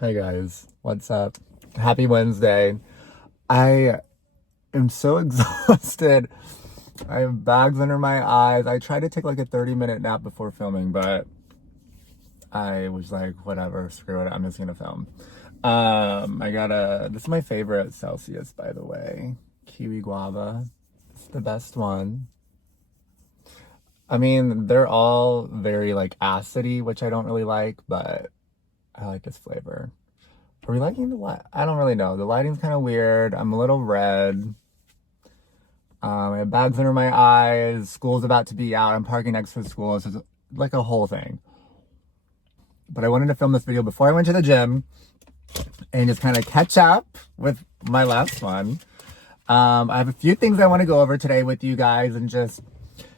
Hi guys, what's up? Happy Wednesday. I am so exhausted. I have bags under my eyes. I tried to take like a 30-minute nap before filming, but I was like, whatever, screw it, I'm just gonna film. This is my favorite Celsius, by the way. Kiwi guava. It's the best one. I mean, they're all very like acidy, which I don't really like, but I like this flavor. Are we liking the light? I don't really know. The lighting's kind of weird. I'm a little red. I have bags under my eyes. School's about to be out. I'm parking next to the school. So it's like a whole thing. But I wanted to film this video before I went to the gym and just kind of catch up with my last one. I have a few things I want to go over today with you guys and just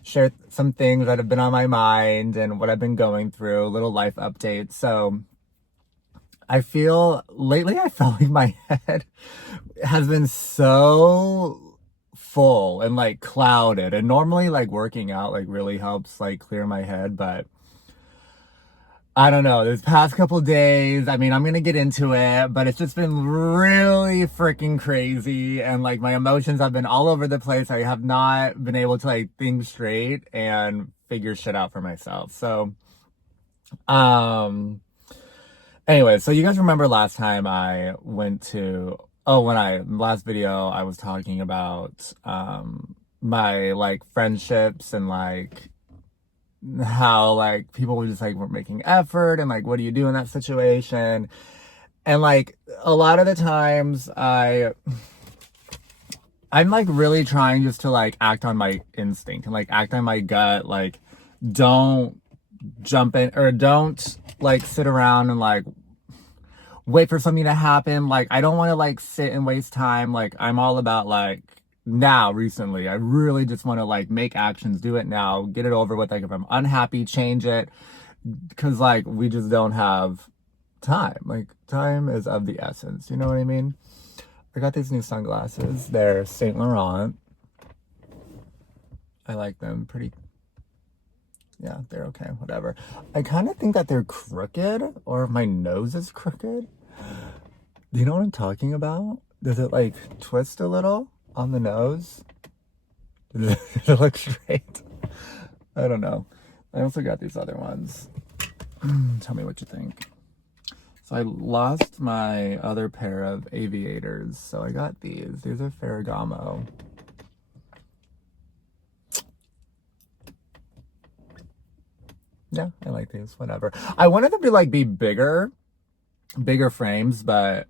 share some things that have been on my mind and what I've been going through, a little life update. So I feel like my head has been so full and like clouded, and normally like working out like really helps like clear my head, but I don't know, this past couple days, I mean, I'm gonna get into it, but it's just been really freaking crazy, and like my emotions have been all over the place. I have not been able to like think straight and figure shit out for myself. So um anyway, so you guys remember last time I went to, last video I was talking about my like friendships and like how like people were just like weren't making effort and like what do you do in that situation? And like a lot of the times I'm like really trying just to like act on my instinct and like act on my gut, like don't jump in or don't like sit around and like wait for something to happen. Like, I don't want to like sit and waste time. Like, I'm all about like now recently. I really just want to like make actions, do it now, get it over with. Like, if I'm unhappy, change it. Cause like we just don't have time. Like, time is of the essence. You know what I mean? I got these new sunglasses. They're Saint Laurent. I like them. Pretty, yeah, they're okay, whatever. I kind of think that they're crooked, or if my nose is crooked. Do you know what I'm talking about? Does it like twist a little on the nose? Does it look straight? I don't know. I also got these other ones. Tell me what you think. So I lost my other pair of aviators, so I got these. These are Ferragamo. Yeah, I like these. Whatever. I wanted them to like be bigger frames, but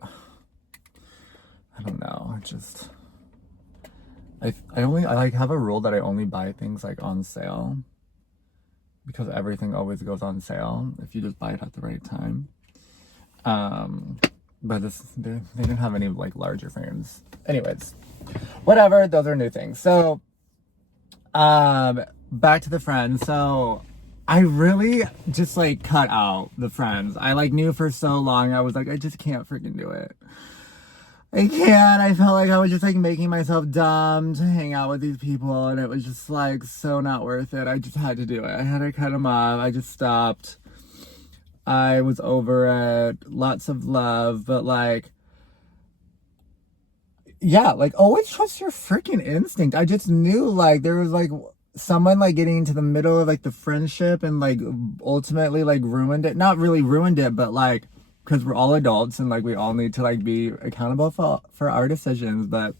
I don't know. I like have a rule that I only buy things like on sale because everything always goes on sale if you just buy it at the right time. But they didn't have any like larger frames. Anyways, whatever. Those are new things. So, back to the Friends. So I really just like cut out the Friends. I like knew for so long. I was like, I just can't freaking do it. I can't. I felt like I was just like making myself dumb to hang out with these people, and it was just like so not worth it. I just had to do it. I had to cut them off. I just stopped. I was over it. Lots of love, but like, yeah, like always trust your freaking instinct. I just knew like there was like someone like getting into the middle of like the friendship and like ultimately like ruined it. Not really ruined it, but like because we're all adults and like we all need to like be accountable for our decisions. But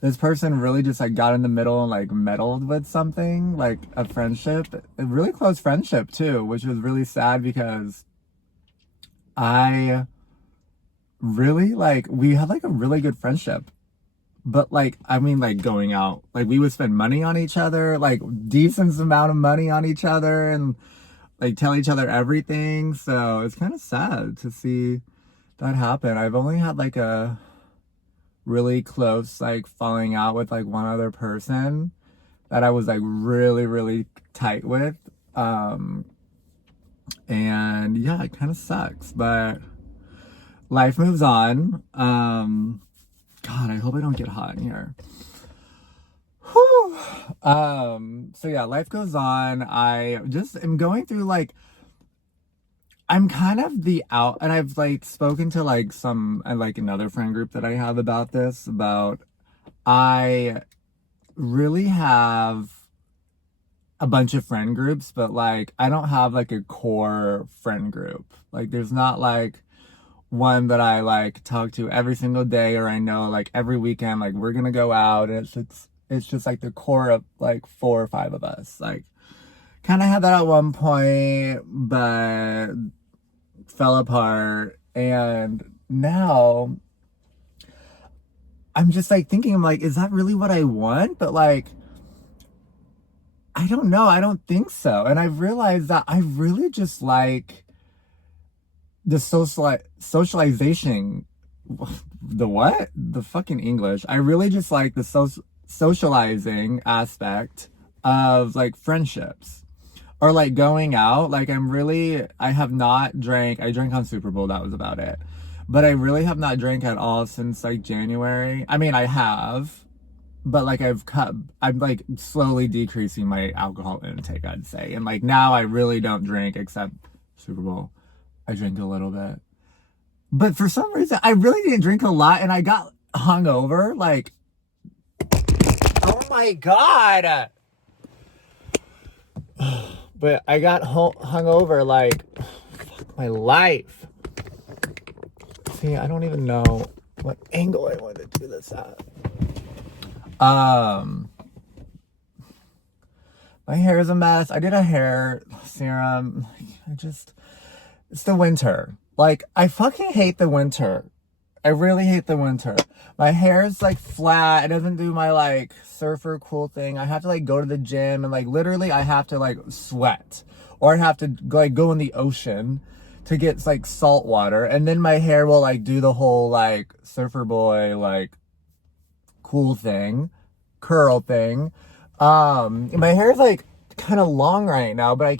this person really just like got in the middle and like meddled with something like a friendship, a really close friendship too, which was really sad because I really like we had like a really good friendship. But like, I mean, like going out, like we would spend money on each other, like decent amount of money on each other and like tell each other everything. So it's kind of sad to see that happen. I've only had like a really close, like falling out with like one other person that I was like really, really tight with. And yeah, it kind of sucks, but life moves on. God, I hope I don't get hot in here. Whew. So yeah, life goes on. I just am going through like I'm kind of the out, and I've like spoken to like some, and like another friend group that I have about this, about I really have a bunch of friend groups, but like I don't have like a core friend group. Like there's not like one that I like talk to every single day, or I know like every weekend like we're gonna go out, and it's just like the core of like 4 or 5 of us. Like kind of had that at one point, but fell apart. And now I'm just like thinking, I'm like, is that really what I want? But like, I don't know. I don't think so. And I've realized that I really just like the socialization. The what? The fucking English. I really just like the socializing aspect of like friendships, or like going out. Like I have not drank. I drank on Super Bowl. That was about it. But I really have not drank at all since like January. I mean, I have, but like I'm like slowly decreasing my alcohol intake, I'd say. And like now I really don't drink except Super Bowl. I drink a little bit. But for some reason, I really didn't drink a lot, and I got hungover. Like, oh my God. But I got hungover like, fuck my life. See, I don't even know what angle I want to do this at. My hair is a mess. I did a hair serum. It's the winter. Like, I fucking hate the winter. I really hate the winter. My hair is like flat. It doesn't do my like surfer cool thing. I have to like go to the gym, and like literally I have to like sweat, or I have to like go in the ocean to get like salt water, and then my hair will like do the whole like surfer boy like cool thing, curl thing. My hair is like kind of long right now, but I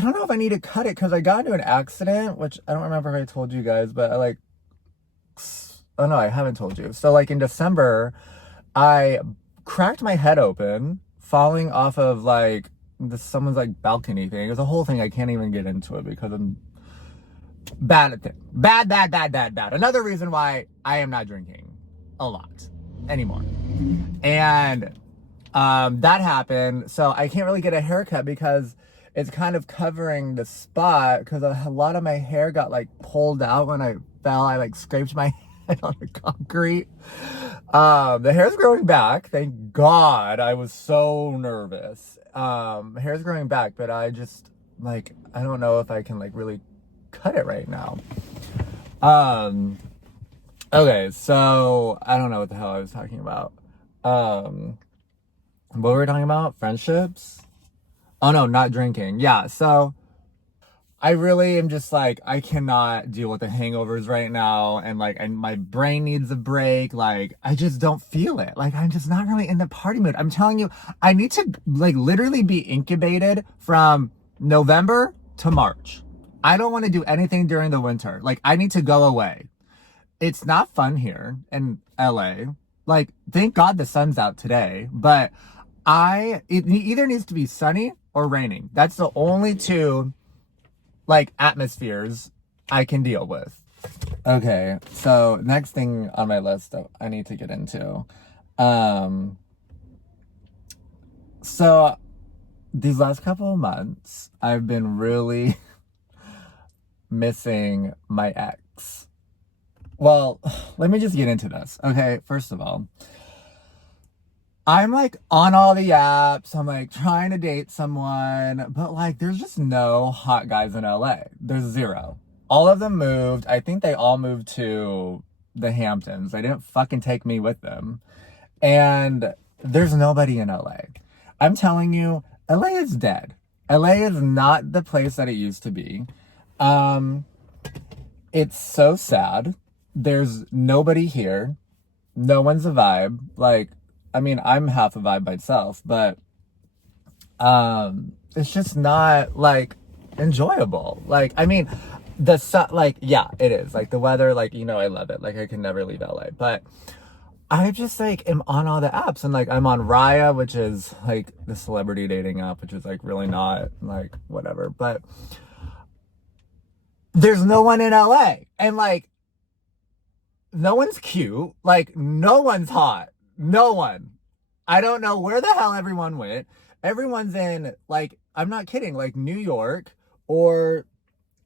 don't know if I need to cut it, because I got into an accident, which I don't remember if I told you guys, but oh no, I haven't told you. So like in December, I cracked my head open, falling off of like someone's like balcony thing. It was a whole thing. I can't even get into it because I'm bad at it. Bad. Another reason why I am not drinking a lot anymore. And that happened. So I can't really get a haircut because it's kind of covering the spot, because a lot of my hair got like pulled out when I fell. I like scraped my head on the concrete. The hair's growing back. Thank God. I was so nervous. Hair's growing back, but I just like, I don't know if I can like really cut it right now. Okay, so I don't know what the hell I was talking about. What were we talking about? Friendships? Oh no, not drinking. Yeah, so I really am just like, I cannot deal with the hangovers right now, and like my brain needs a break. Like, I just don't feel it. Like, I'm just not really in the party mood. I'm telling you, I need to like literally be incubated from November to March. I don't want to do anything during the winter. Like, I need to go away. It's not fun here in LA. Like, thank God the sun's out today, but it either needs to be sunny or raining. That's the only two like atmospheres I can deal with. Okay, so next thing on my list that I need to get into. So these last couple of months, I've been really missing my ex. Well, let me just get into this. Okay, first of all, I'm like on all the apps. I'm like trying to date someone, but like there's just no hot guys in LA. There's zero. All of them moved. I think they all moved to the Hamptons. They didn't fucking take me with them. And there's nobody in LA. I'm telling you, LA is dead. LA is not the place that it used to be. It's so sad. There's nobody here. No one's a vibe. Like, I mean, I'm half a vibe myself, but it's just not like enjoyable. Like, I mean, the sun, like, yeah, it is. Like the weather, like, you know, I love it. Like, I can never leave LA, but I just like am on all the apps, and like I'm on Raya, which is like the celebrity dating app, which is like really not like whatever. But there's no one in LA. And like, no one's cute. Like, no one's hot. No one. I don't know where the hell everyone went. Everyone's in, like, I'm not kidding, like New York or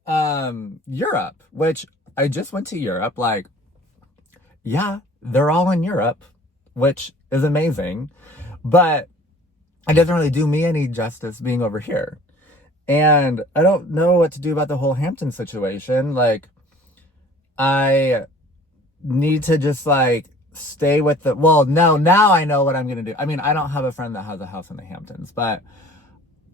Europe, which I just went to Europe. Like, yeah, they're all in Europe, which is amazing. But it doesn't really do me any justice being over here. And I don't know what to do about the whole Hampton situation. Like, I need to just like stay with the, well, no, now I know what I'm gonna do. I mean, I don't have a friend that has a house in the Hamptons, but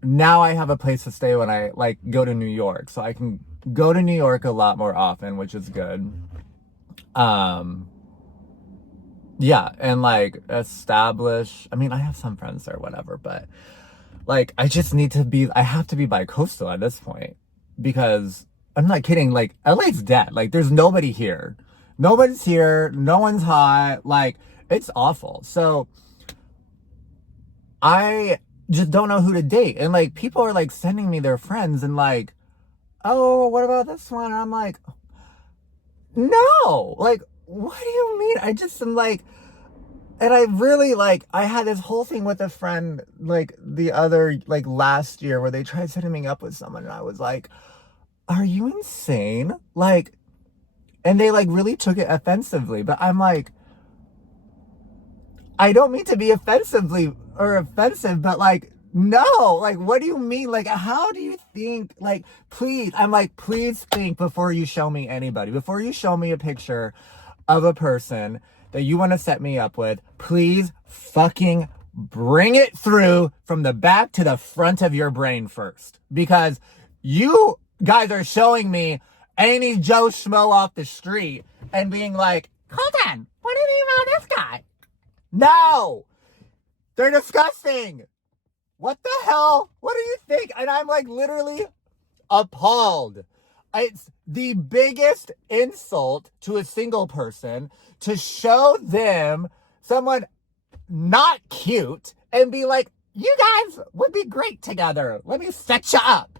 now I have a place to stay when I like go to New York. So I can go to New York a lot more often, which is good. Yeah, and like establish, I mean, I have some friends there, whatever, but like I just need to be, I have to be bi-coastal at this point because I'm not kidding, like LA's dead. Like there's nobody here. Nobody's here, no one's hot, like it's awful. So I just don't know who to date. And like people are like sending me their friends and like, oh, what about this one? And I'm like, no, like, what do you mean? I just am like, and I really like, I had this whole thing with a friend like the other, like last year where they tried setting me up with someone and I was like, are you insane? Like, and they like really took it offensively, but I'm like, I don't mean to be offensive, but like, no, like, what do you mean? Like, how do you think, like, please, I'm like, please think before you show me anybody, before you show me a picture of a person that you want to set me up with, please fucking bring it through from the back to the front of your brain first. Because you guys are showing me any Joe Schmo off the street and being like, Colton, what do you think about this guy? No! They're disgusting! What the hell? What do you think? And I'm like literally appalled. It's the biggest insult to a single person to show them someone not cute and be like, you guys would be great together. Let me set you up.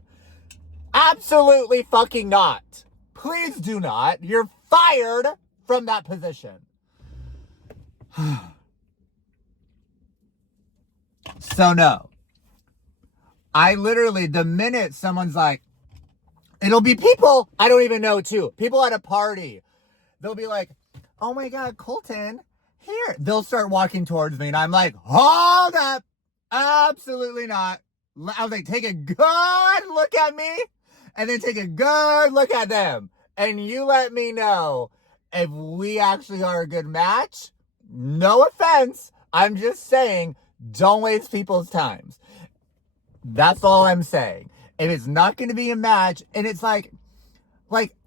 Absolutely fucking not. Please do not. You're fired from that position. So no. I literally, the minute someone's like, it'll be people I don't even know too. People at a party. They'll be like, oh my God, Colton, here. They'll start walking towards me and I'm like, hold up. Absolutely not. I was like, take a good look at me and then take a good look at them. And you let me know if we actually are a good match. No offense. I'm just saying, don't waste people's times. That's all I'm saying. If it's not going to be a match, and it's like,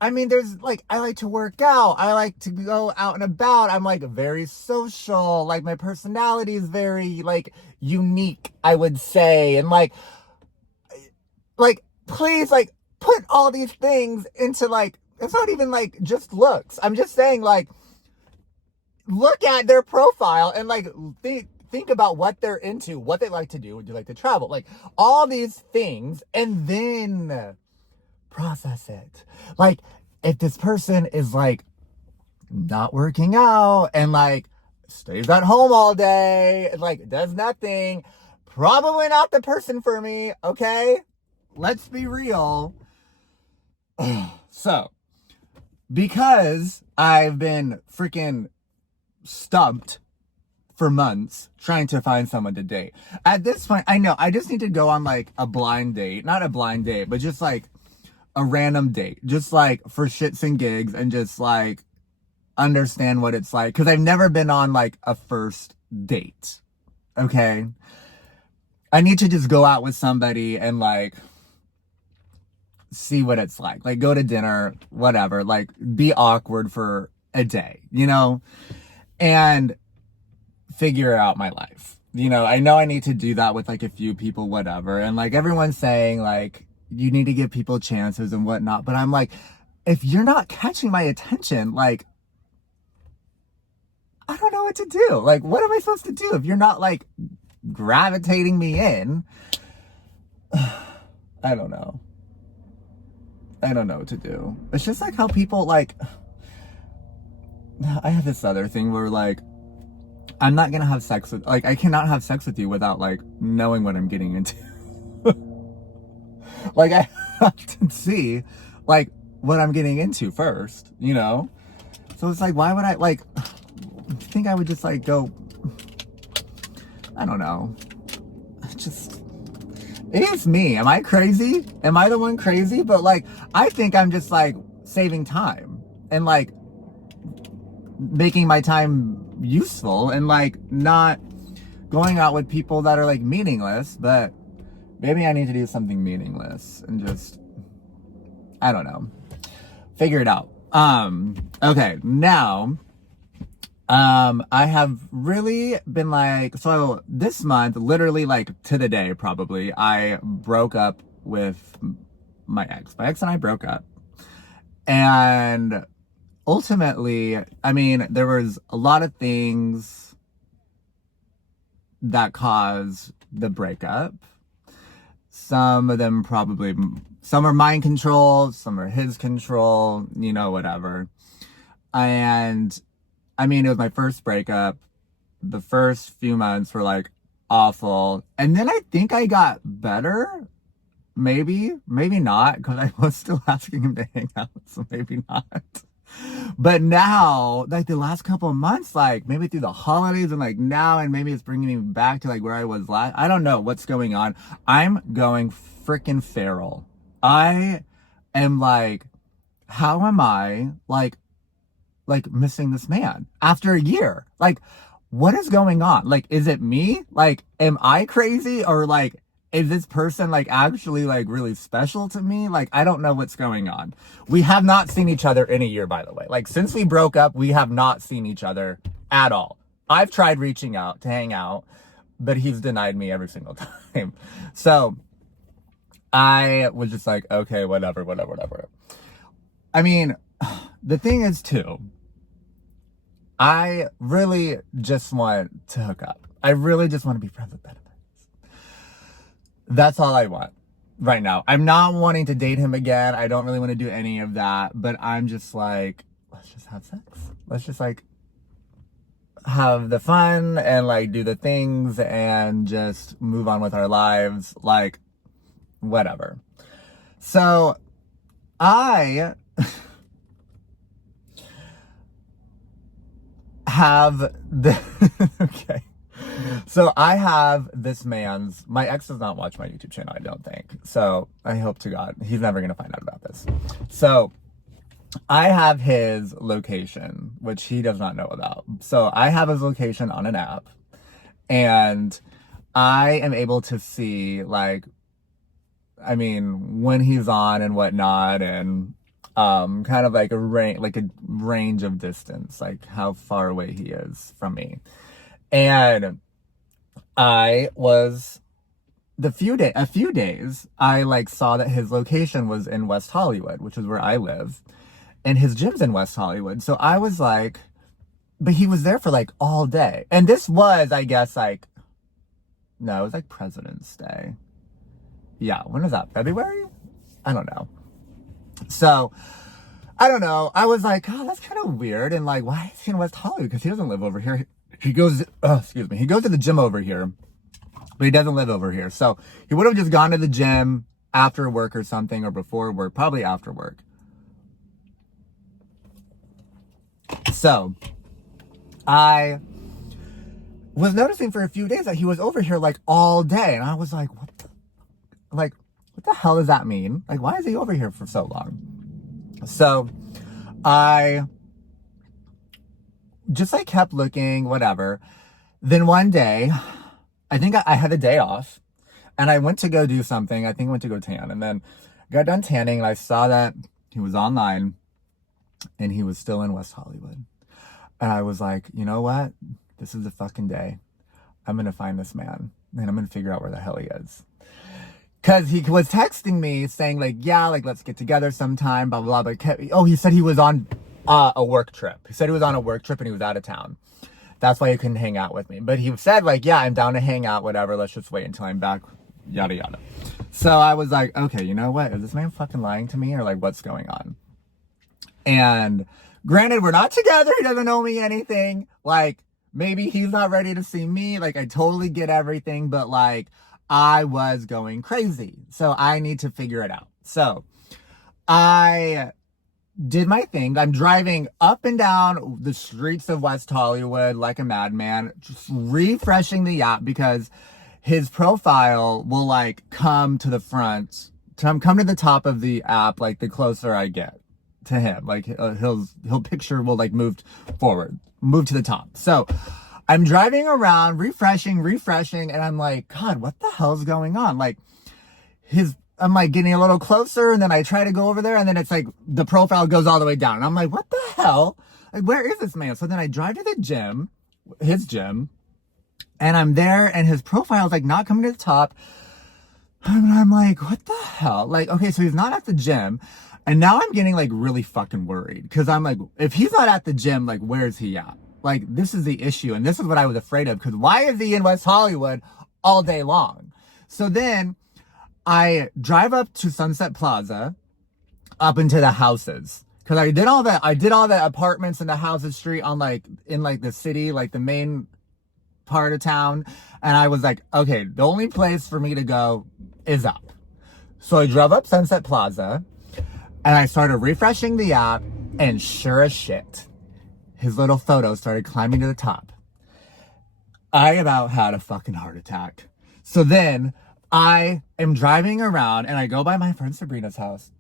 I mean, there's like, I like to work out. I like to go out and about. I'm like very social. Like my personality is very like unique, I would say. And like, please, like put all these things into like, it's not even like just looks. I'm just saying like, look at their profile and like think about what they're into, what they like to do, do like to travel, like all these things, and then process it. Like if this person is like not working out and like stays at home all day and like does nothing, probably not the person for me, okay? Let's be real. So, because I've been freaking stumped for months trying to find someone to date. At this point, I know I just need to go on like a blind date, not a blind date, but just like a random date, just like for shits and gigs and just like understand what it's like. Cause I've never been on like a first date. Okay. I need to just go out with somebody and like see what it's like go to dinner, whatever, like be awkward for a day, you know, and figure out my life. You know I need to do that with like a few people, whatever. And like everyone's saying like you need to give people chances and whatnot. But I'm like, if you're not catching my attention, like I don't know what to do. Like, what am I supposed to do if you're not like gravitating me in? I don't know. I don't know what to do. It's just like how people like, I have this other thing where like, I'm not gonna have sex with, like, I cannot have sex with you without like knowing what I'm getting into. Like, I have to see like what I'm getting into first, you know? So it's like, why would I like, think I would just like go, I don't know. Just, it is me. Am I crazy? Am I the one crazy? But like, I think I'm just like saving time and like making my time useful and like not going out with people that are like meaningless, but maybe I need to do something meaningless and just, I don't know, figure it out. Okay, now, I have really been like, so this month, literally like to the day probably, I broke up with my ex. My ex and I broke up. And ultimately, I mean, there was a lot of things that caused the breakup. Some of them probably, some are mind control, some are his control, you know, whatever. And I mean, it was my first breakup. The first few months were like awful. And then I think I got better. Maybe not, because I was still asking him to hang out, so maybe not. But now, like the last couple of months, like maybe through the holidays and like now, and maybe it's bringing me back to like where I was last. I don't know what's going on. I'm going freaking feral. I am like, how am I like missing this man after a year? Like, what is going on? Like, is it me? Like, am I crazy? Or like, is this person like actually like really special to me? Like, I don't know what's going on. We have not seen each other in a year, by the way. Like, since we broke up, we have not seen each other at all. I've tried reaching out to hang out, but he's denied me every single time. So I was just like, okay, whatever. I mean, the thing is too, I really just want to hook up. I really just want to be friends with benefits. That's all I want right now. I'm not wanting to date him again. I don't really want to do any of that, but I'm just like, let's just have sex. Let's just like have the fun and like do the things and just move on with our lives. Like, whatever. So I have the okay. So I have this man's, my ex does not watch my YouTube channel, I don't think. So I hope to God he's never going to find out about this. So I have his location, which he does not know about. So I have his location on an app, and I am able to see like, I mean, when he's on and whatnot, and kind of like a range of distance, like how far away he is from me. And I was a few days, I like saw that his location was in West Hollywood, which is where I live, and his gym's in West Hollywood. So I was like, but he was there for like all day. And this was, I guess, like, no, it was like President's Day. Yeah, when was that? February? I don't know. So, I don't know. I was like, oh, that's kind of weird. And like, why is he in West Hollywood? Because he doesn't live over here. He goes, he goes to the gym over here, but he doesn't live over here. So he would have just gone to the gym after work or something, or before work, probably after work. So I was noticing for a few days that he was over here like all day. And I was like, what the hell does that mean? Like, why is he over here for so long? So I just like kept looking, whatever. Then one day, I think I had a day off, and I went to go do something. I think I went to go tan, and then got done tanning, and I saw that he was online, and he was still in West Hollywood. And I was like, you know what? This is the fucking day. I'm going to find this man, and I'm going to figure out where the hell he is. Because he was texting me saying like, yeah, like, let's get together sometime, blah, blah, blah. But he said he was on a work trip. He said he was on a work trip and he was out of town. That's why he couldn't hang out with me. But he said like, yeah, I'm down to hang out, whatever. Let's just wait until I'm back, yada, yada. So I was like, okay, you know what? Is this man fucking lying to me or like what's going on? And granted, we're not together. He doesn't owe me anything. Like, maybe he's not ready to see me. Like, I totally get everything, but like, I was going crazy. So I need to figure it out. So I did my thing. I'm driving up and down the streets of West Hollywood like a madman, just refreshing the app because his profile will like come to the front, come to the top of the app like the closer I get to him. Like he'll picture will like move forward, move to the top. So I'm driving around, refreshing, and I'm like, God, what the hell's going on? Like I'm like getting a little closer, and then I try to go over there, and then it's like the profile goes all the way down. And I'm like, what the hell? Like, where is this man? So then I drive to the gym, his gym, and I'm there, and his profile is like not coming to the top. And I'm like, what the hell? Like, okay, so he's not at the gym. And now I'm getting like really fucking worried because I'm like, if he's not at the gym, like, where's he at? Like, this is the issue. And this is what I was afraid of because why is he in West Hollywood all day long? So then I drive up to Sunset Plaza, up into the houses. Cause I did all the apartments and the houses street on like, in like the city, like the main part of town. And I was like, okay, the only place for me to go is up. So I drove up Sunset Plaza and I started refreshing the app, and sure as shit, his little photo started climbing to the top. I about had a fucking heart attack. So then I am driving around and I go by my friend Sabrina's house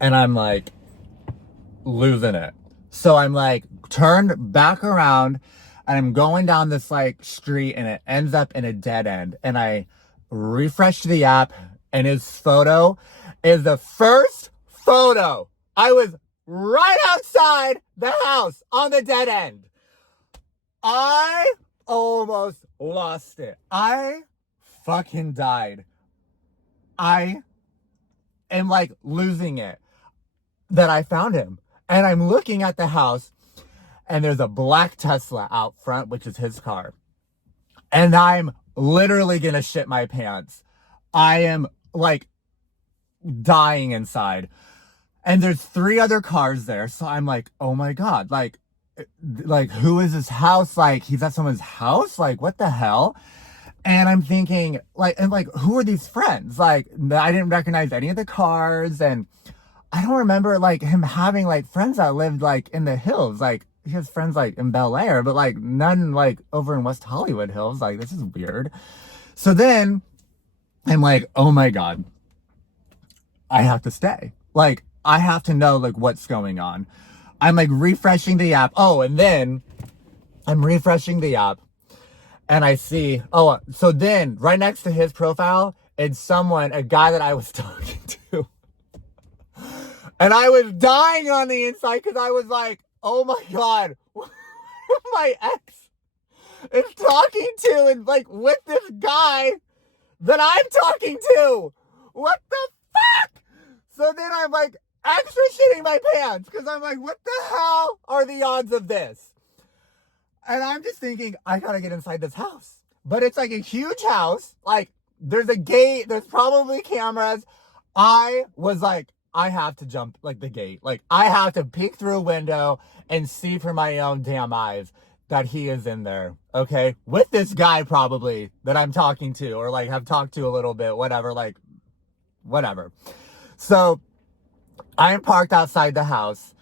and I'm like losing it. So I'm like turned back around and I'm going down this like street and it ends up in a dead end. And I refreshed the app and his photo is the first photo. I was right outside the house on the dead end. I almost lost it. I fucking died. I am like losing it that I found him. And I'm looking at the house and there's a black Tesla out front, which is his car. And I'm literally gonna shit my pants. I am like dying inside. And there's 3 other cars there. So I'm like, oh my God, like who is this house? Like, he's at someone's house? Like, what the hell? And I'm thinking, like, who are these friends? Like, I didn't recognize any of the cars. And I don't remember, like, him having, like, friends that lived, like, in the hills. Like, he has friends, like, in Bel Air, but, like, none, like, over in West Hollywood Hills. Like, this is weird. So then I'm like, oh my God, I have to stay. Like, I have to know, like, what's going on. I'm, like, refreshing the app. Oh, and then I'm refreshing the app. And I see, oh, so then right next to his profile, it's a guy that I was talking to. And I was dying on the inside because I was like, oh my God, my ex is talking to and like with this guy that I'm talking to. What the fuck? So then I'm like extra shitting my pants because I'm like, what the hell are the odds of this? And I'm just thinking, I gotta get inside this house. But it's like a huge house. Like, there's a gate. There's probably cameras. I was like, I have to jump, like, the gate. Like, I have to peek through a window and see for my own damn eyes that he is in there, okay? With this guy, probably, that I'm talking to or, like, have talked to a little bit, whatever, like, whatever. So, I'm parked outside the house,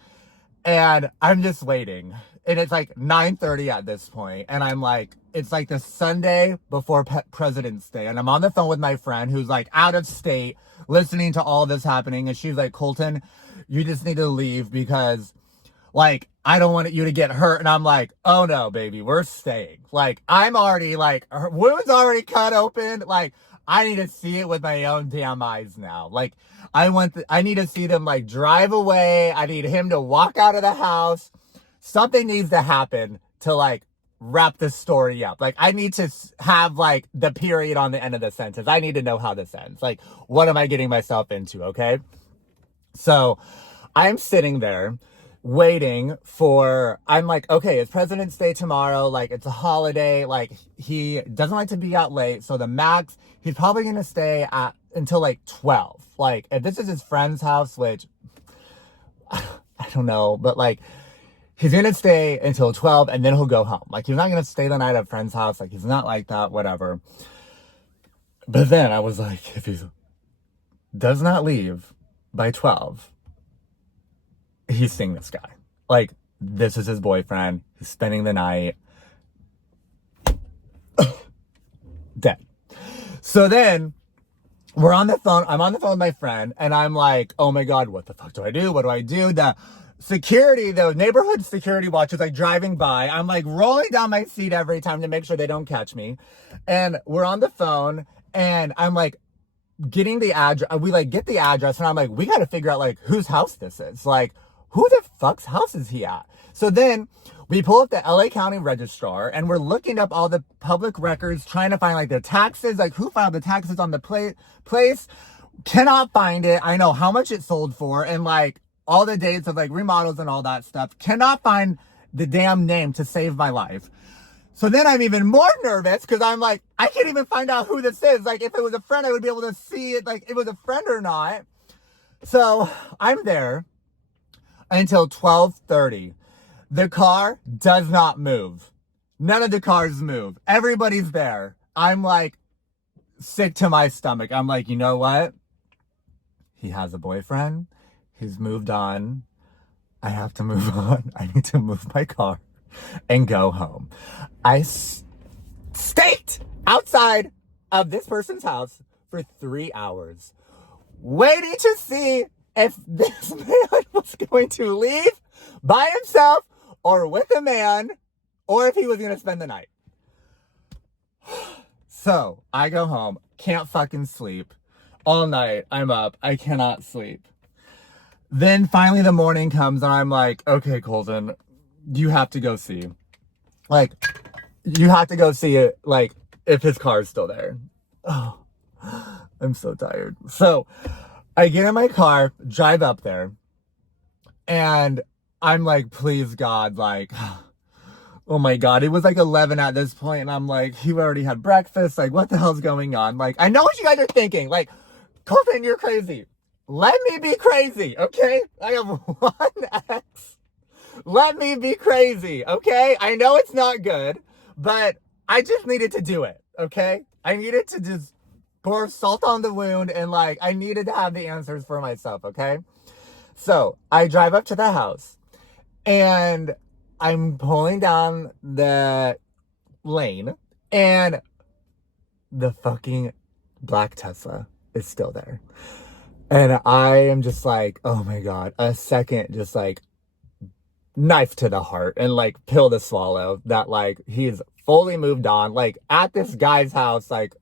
and I'm just waiting. And it's like 9:30 at this point. And I'm like, it's like the Sunday before President's Day. And I'm on the phone with my friend who's like out of state listening to all this happening. And she's like, Colton, you just need to leave because like, I don't want you to get hurt. And I'm like, oh no, baby, we're staying. Like, I'm already like, her wound's already cut open. Like, I need to see it with my own damn eyes now. Like, I need to see them like drive away. I need him to walk out of the house. Something needs to happen to like wrap this story up. Like, I need to have like the period on the end of the sentence. I need to know how this ends. Like, what am I getting myself into? Okay. So I'm sitting there waiting I'm like, okay, it's President's Day tomorrow. Like, it's a holiday. Like, he doesn't like to be out late. So the max, he's probably going to stay until like 12. Like, if this is his friend's house, which I don't know, but like, he's gonna stay until 12 and then he'll go home. Like, he's not gonna stay the night at a friend's house. Like, he's not like that, whatever. But then I was like, if he does not leave by 12, he's seeing this guy. Like, this is his boyfriend. He's spending the night. Dead. So then we're on the phone. I'm on the phone with my friend and I'm like, oh my God, what the fuck do I do? What do I do? The neighborhood security watch is like driving by. I'm like rolling down my seat every time to make sure they don't catch me. And we're on the phone and I'm like getting the address. We like get the address and I'm like, we got to figure out like whose house this is. Like, who the fuck's house is he at? So then we pull up the LA County Registrar and we're looking up all the public records, trying to find like the taxes, like who filed the taxes on the place. Cannot find it. I know how much it sold for and like all the dates of like remodels and all that stuff. Cannot find the damn name to save my life. So then I'm even more nervous because I'm like, I can't even find out who this is. Like, if it was a friend, I would be able to see it, like, it was a friend or not. So I'm there until 12:30. The car does not move. None of the cars move. Everybody's there. I'm like sick to my stomach. I'm like, you know what? He has a boyfriend. He's moved on. I have to move on. I need to move my car and go home. I staked outside of this person's house for 3 hours, waiting to see if this man was going to leave by himself or with a man, or if he was going to spend the night. So I go home, can't fucking sleep. All night, I'm up. I cannot sleep. Then finally the morning comes and I'm like, okay, Colton, you have to go see. Like, you have to go see it, like, if his car's still there. Oh, I'm so tired. So I get in my car, drive up there, and I'm like, please God, like, oh my God. It was like 11 at this point, and I'm like, he already had breakfast. Like, what the hell's going on? Like, I know what you guys are thinking. Like, Colton, you're crazy. Let me be crazy, okay? I have one ex. Let me be crazy, okay? I know it's not good, but I just needed to do it, okay? I needed to just pour salt on the wound and, like, I needed to have the answers for myself, okay? So I drive up to the house and I'm pulling down the lane and the fucking black Tesla is still there. And I am just like, oh my God, a second just like knife to the heart and like pill to swallow that like he's fully moved on, like at this guy's house, like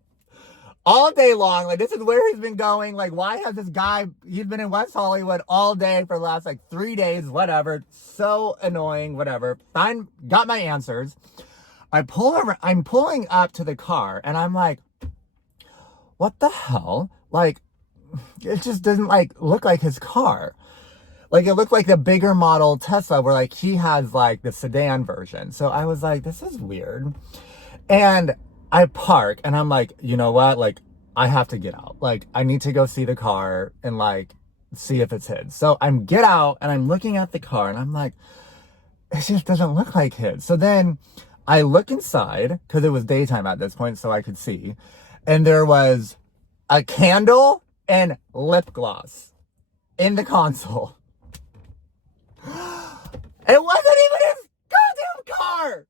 all day long. Like, this is where he's been going. Like, why has this guy, he's been in West Hollywood all day for the last like 3 days, whatever. So annoying, whatever. Fine, got my answers. I'm pulling up to the car and I'm like, what the hell? Like, it just doesn't like look like his car. Like, it looked like the bigger model Tesla where like he has like the sedan version. So I was like, this is weird. And I park and I'm like, you know what? Like, I have to get out. Like, I need to go see the car and like see if it's his. So I'm get out and I'm looking at the car and I'm like, it just doesn't look like his. So then I look inside because it was daytime at this point so I could see. And there was a candle and lip gloss in the console. It wasn't even his goddamn car.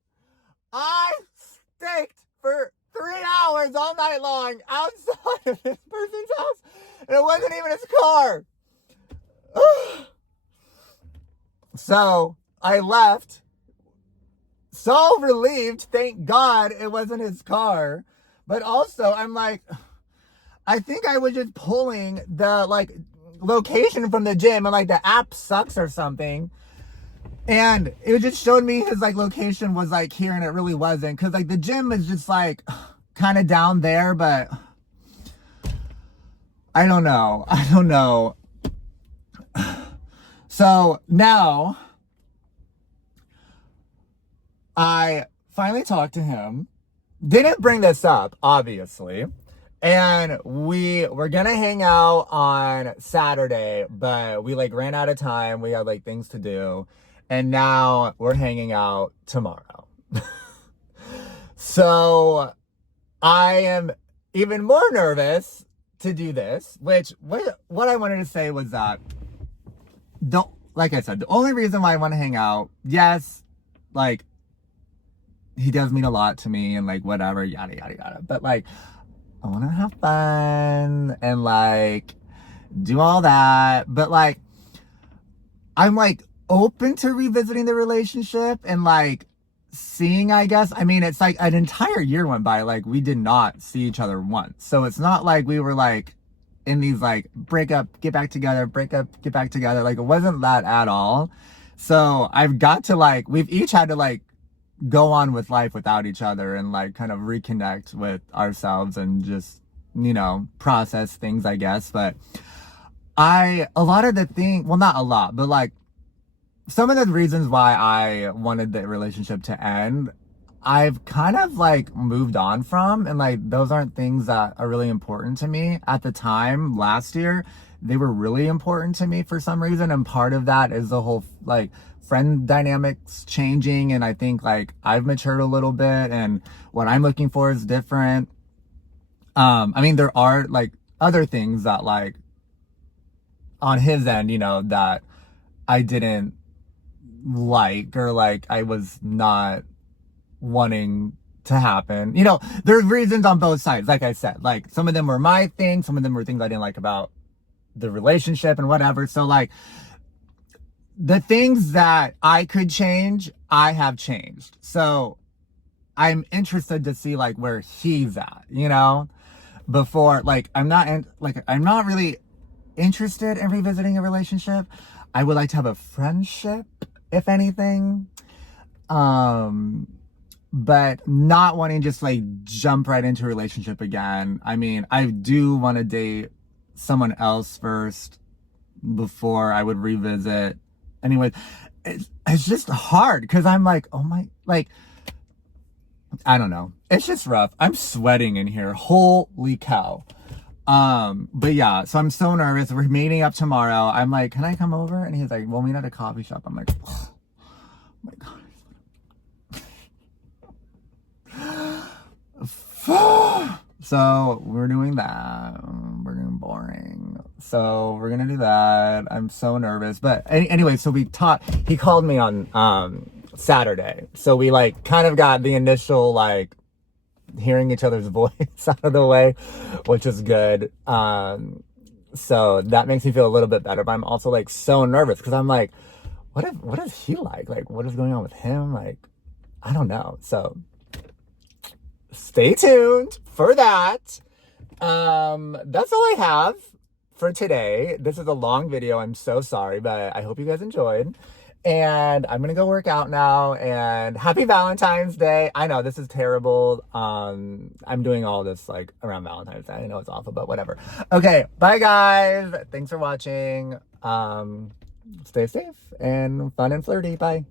I staked for 3 hours all night long outside of this person's house, and it wasn't even his car. So I left, so relieved, thank God it wasn't his car. But also, I'm like, I think I was just pulling the like location from the gym and like the app sucks or something. And it just showed me his like location was like here and it really wasn't. Cause like the gym is just like kind of down there, but I don't know. So now I finally talked to him. Didn't bring this up, obviously. And we were gonna hang out on Saturday, but we like ran out of time. We had like things to do. And now we're hanging out tomorrow. So I am even more nervous to do this, which what I wanted to say was that like I said, the only reason why I want to hang out, yes, like he does mean a lot to me and like whatever, yada yada yada. But like I want to have fun and like do all that. But like I'm like open to revisiting the relationship and like seeing, I guess. I mean, it's like an entire year went by. Like we did not see each other once. So it's not like we were like in these like break up, get back together, break up, get back together. Like it wasn't that at all. So I've got to like, we've each had to like go on with life without each other and like kind of reconnect with ourselves and just, you know, process things, I guess. But a lot of the thing, well, not a lot, but like some of the reasons why I wanted the relationship to end, I've kind of like moved on from, and like those aren't things that are really important to me. At the time last year, they were really important to me for some reason, and part of that is the whole like friend dynamics changing, and I think like I've matured a little bit and what I'm looking for is different. I mean, there are like other things that like on his end, you know, that I didn't like, or like I was not wanting to happen. You know, there's reasons on both sides. Like I said, like some of them were my thing, some of them were things I didn't like about the relationship and whatever. So like the things that I could change, I have changed. So I'm interested to see like where he's at, you know, before like I'm not really interested in revisiting a relationship. I would like to have a friendship, if anything. But not wanting just like jump right into a relationship again. I mean, I do want to date someone else first before I would revisit. Anyway, it's just hard because I'm like, oh my, like, I don't know. It's just rough. I'm sweating in here. Holy cow. But yeah, so I'm so nervous. We're meeting up tomorrow. I'm like, can I come over? And he's like, we'll meet at a coffee shop. I'm like, oh my God. So we're doing that. We're doing boring. So we're gonna do that. I'm so nervous. But anyway, so he called me on Saturday. So we like kind of got the initial like hearing each other's voice out of the way, which is good. So that makes me feel a little bit better. But I'm also like so nervous because I'm like, what is he like? Like what is going on with him? Like, I don't know. So stay tuned for that. That's all I have for today. This is a long video. I'm so sorry, but I hope you guys enjoyed. And I'm gonna go work out now, and happy Valentine's Day. I know this is terrible. I'm doing all this like around Valentine's Day. I know it's awful, but whatever. Okay, bye guys. Thanks for watching. Stay safe and fun and flirty. Bye.